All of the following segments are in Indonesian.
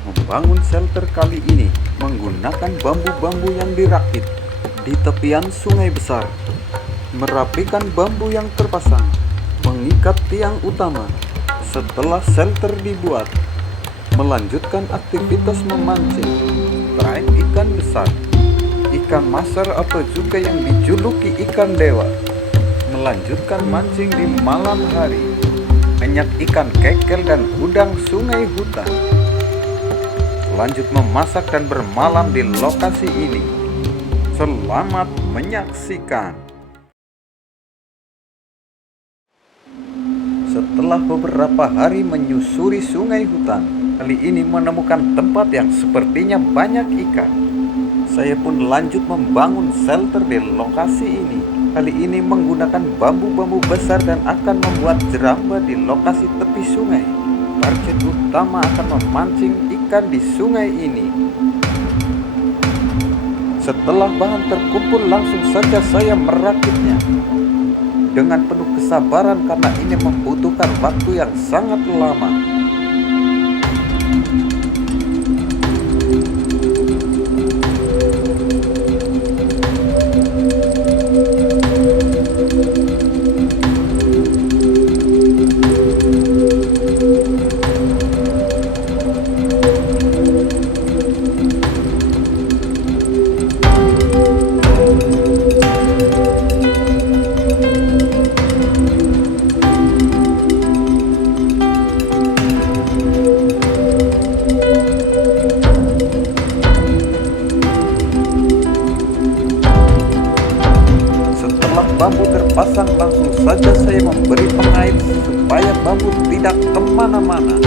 Membangun shelter kali ini menggunakan bambu-bambu yang dirakit di tepian sungai besar, merapikan bambu yang terpasang, mengikat tiang utama. Setelah shelter dibuat, melanjutkan aktivitas memancing, traik ikan besar, ikan masar atau juga yang dijuluki ikan dewa. Melanjutkan mancing di malam hari, banyak ikan kekel dan udang sungai hutan. Lanjut memasak dan bermalam di lokasi ini. Selamat menyaksikan. Setelah beberapa hari menyusuri sungai hutan, kali ini menemukan tempat yang sepertinya banyak ikan. Saya pun lanjut membangun shelter di lokasi ini. Kali ini menggunakan bambu-bambu besar dan akan membuat jeramba di lokasi tepi sungai. Target utama akan memancing ikan di sungai ini. Setelah bahan terkumpul, langsung saja saya merakitnya dengan penuh kesabaran karena ini membutuhkan waktu yang sangat lama. Bambu terpasang, langsung saja saya memberi pengait supaya bambu tidak kemana-mana.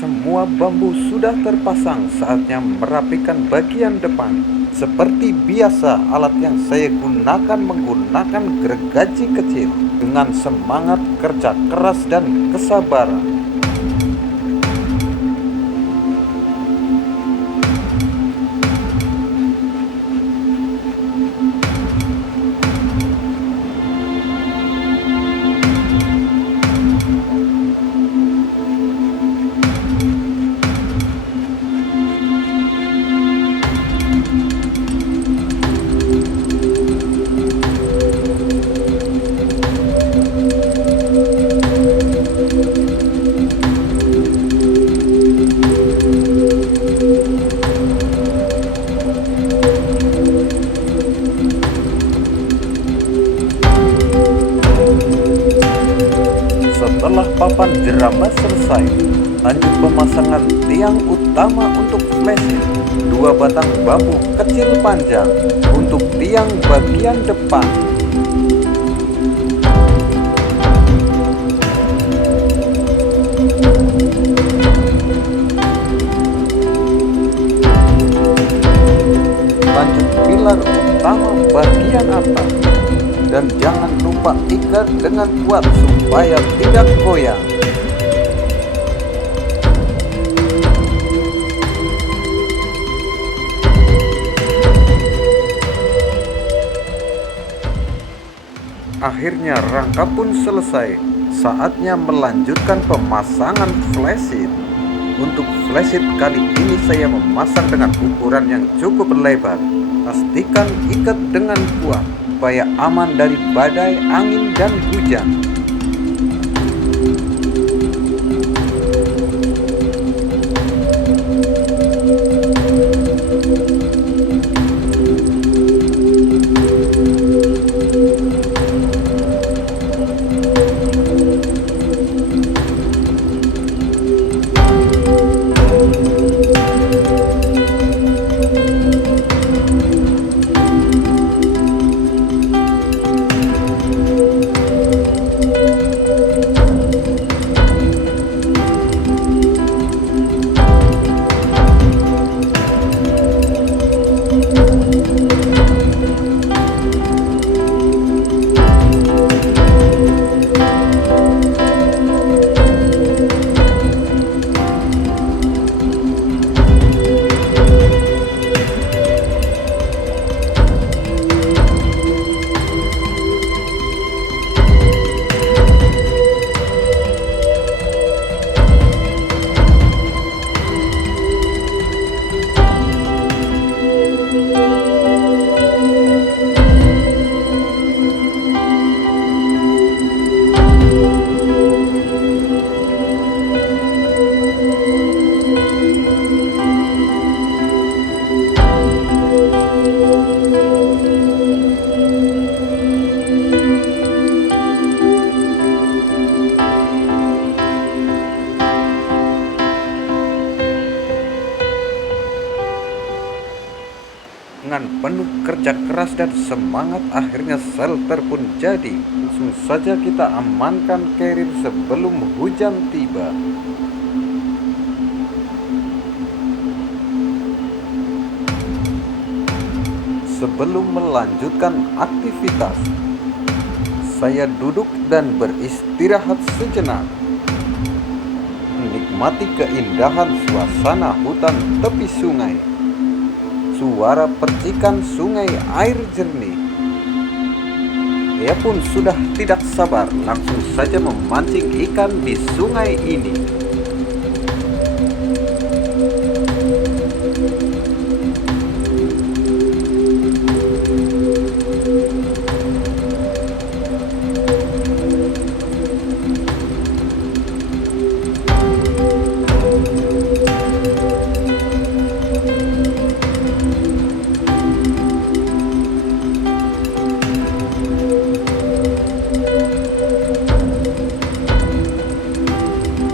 Semua bambu sudah terpasang, saatnya merapikan bagian depan. Seperti biasa, alat yang saya gunakan menggunakan gergaji kecil dengan semangat kerja keras dan kesabaran. Setelah papan jeramba selesai, lanjut pemasangan tiang utama untuk flashing. 2 batang bambu kecil panjang untuk tiang bagian depan. Lanjut pilar utama bagian atas. Dan jangan lupa ikat dengan kuat supaya tidak goyang. Akhirnya rangka pun selesai. Saatnya melanjutkan pemasangan flashit. Untuk flashit kali ini saya memasang dengan ukuran yang cukup lebar. Pastikan ikat dengan kuat supaya aman dari badai, angin, dan hujan. Dengan penuh kerja keras dan semangat, akhirnya shelter pun jadi. Langsung saja kita amankan carrier sebelum hujan tiba. Sebelum melanjutkan aktivitas, saya duduk dan beristirahat sejenak, menikmati keindahan suasana hutan tepi sungai, suara percikan sungai air jernih. Saya pun sudah tidak sabar, langsung saja memancing ikan di sungai ini.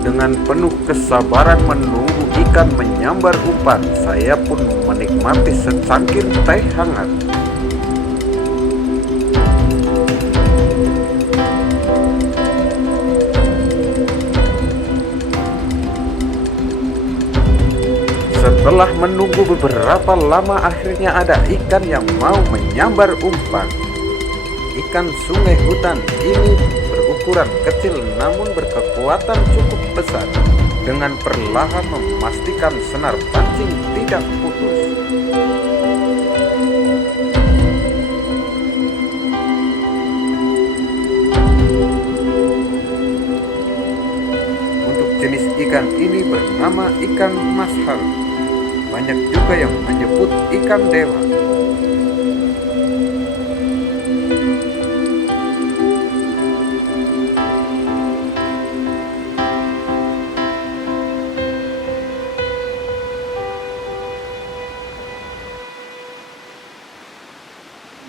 Dengan penuh kesabaran menunggu ikan menyambar umpan, saya pun menikmati secangkir teh hangat. Setelah menunggu beberapa lama, akhirnya ada ikan yang mau menyambar umpan. Ikan sungai hutan ini berukuran kecil namun berkekuatan cukup besar. Dengan perlahan memastikan senar pancing tidak putus. Untuk jenis ikan ini bernama ikan mashal. Banyak juga yang menyebut ikan dewa.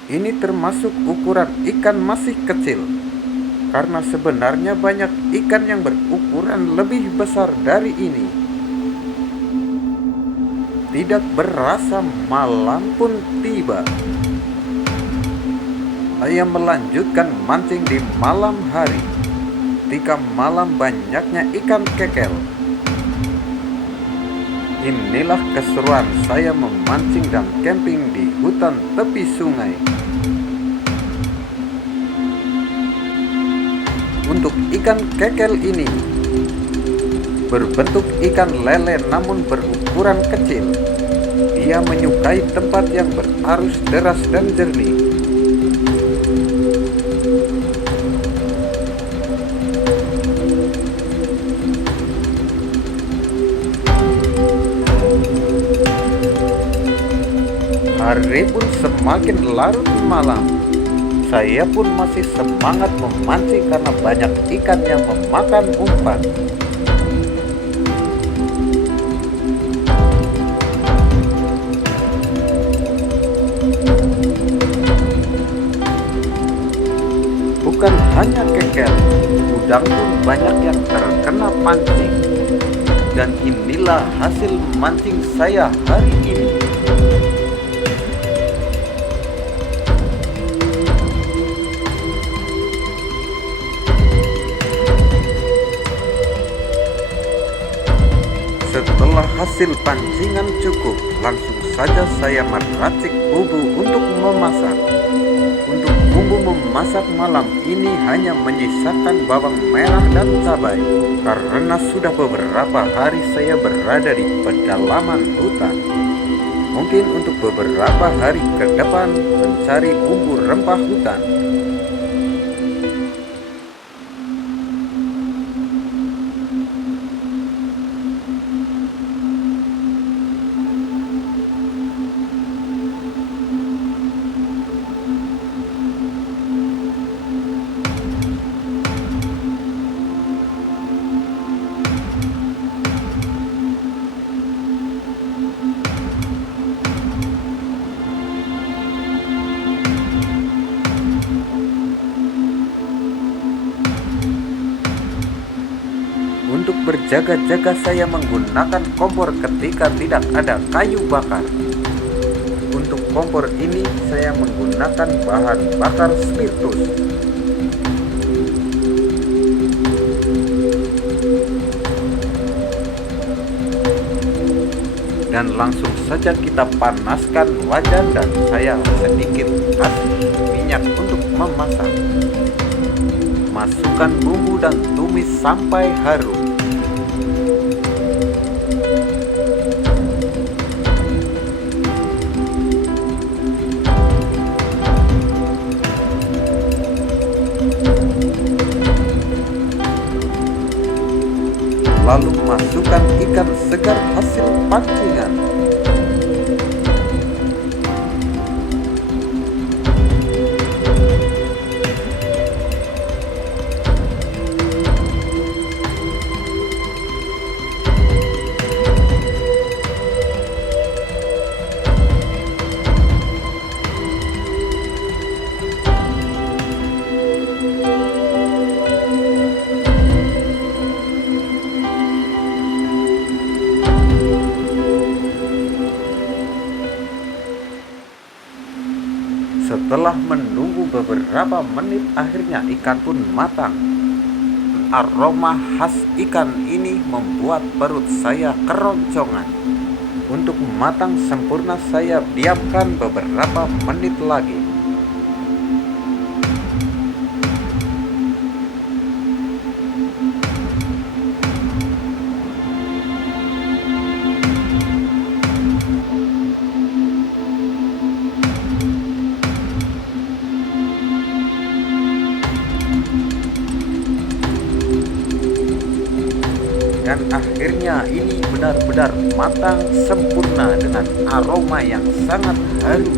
Ini termasuk ukuran ikan masih kecil, karena sebenarnya banyak ikan yang berukuran lebih besar dari ini. Tidak berasa malam pun tiba. Saya melanjutkan mancing di malam hari. Ketika malam banyaknya ikan kekel. Inilah keseruan saya memancing dan camping di hutan tepi sungai. Untuk ikan kekel ini berbentuk ikan lele namun berukuran kecil. Dia menyukai tempat yang berarus deras dan jernih. Hari pun semakin larut malam. Saya pun masih semangat memancing karena banyak ikan yang memakan umpan. Bukan hanya kekel, udang pun banyak yang terkena pancing. Dan inilah hasil mancing saya hari ini. Setelah hasil pancingan cukup, langsung saja saya meracik bumbu untuk memasak. Untuk bumbu memasak malam ini hanya menyisakan bawang merah dan cabai, karena sudah beberapa hari saya berada di pedalaman hutan. Mungkin untuk beberapa hari ke depan mencari bumbu rempah hutan. Untuk berjaga-jaga saya menggunakan kompor ketika tidak ada kayu bakar. Untuk kompor ini saya menggunakan bahan bakar spiritus. Dan langsung saja kita panaskan wajan dan saya sedikit kasih minyak untuk memasak. Masukkan bumbu dan tumis sampai harum. Lalu masukkan ikan segar hasil pancingan. Setelah menunggu beberapa menit, akhirnya ikan pun matang. Aroma khas ikan ini membuat perut saya keroncongan. Untuk matang sempurna, saya diamkan beberapa menit lagi. Dan akhirnya ini benar-benar matang sempurna dengan aroma yang sangat harum.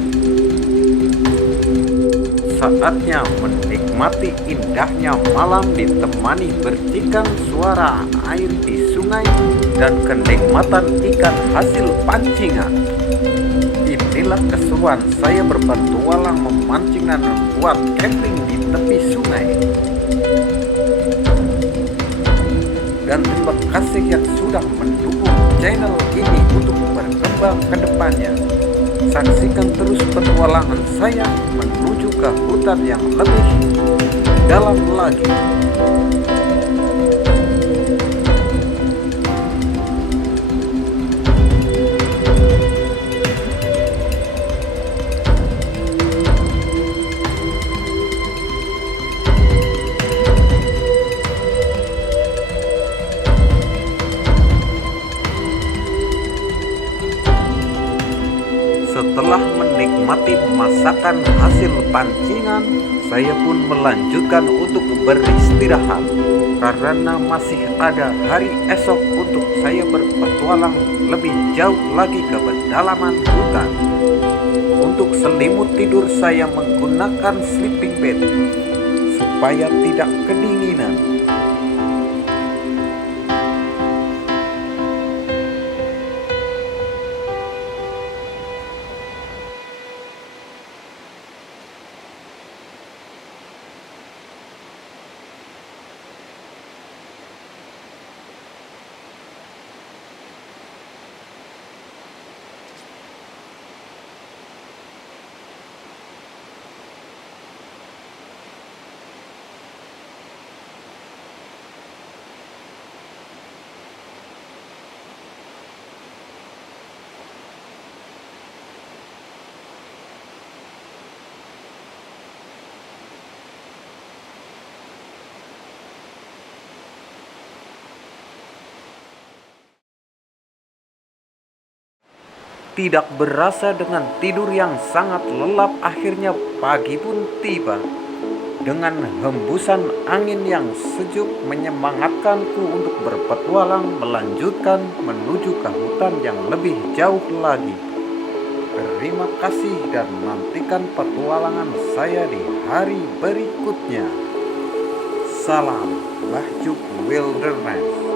Saatnya menikmati indahnya malam ditemani percikan suara air di sungai dan kenikmatan ikan hasil pancingan. Inilah keseruan saya berpetualang memancing dan membuat camping di tepi sungai. Dan terima kasih yang sudah mendukung channel ini untuk berkembang ke depannya. Saksikan terus petualangan saya menuju ke hutan yang lebih dalam lagi. Setelah menikmati masakan hasil pancingan, saya pun melanjutkan untuk beristirahat karena masih ada hari esok untuk saya berpetualang lebih jauh lagi ke pedalaman hutan. Untuk selimut tidur saya menggunakan sleeping bag supaya tidak kedinginan. Tidak berasa dengan tidur yang sangat lelap, akhirnya pagi pun tiba. Dengan hembusan angin yang sejuk menyemangatkanku untuk berpetualang melanjutkan menuju ke hutan yang lebih jauh lagi. Terima kasih dan nantikan petualangan saya di hari berikutnya. Salam Bahjuk Wilderness.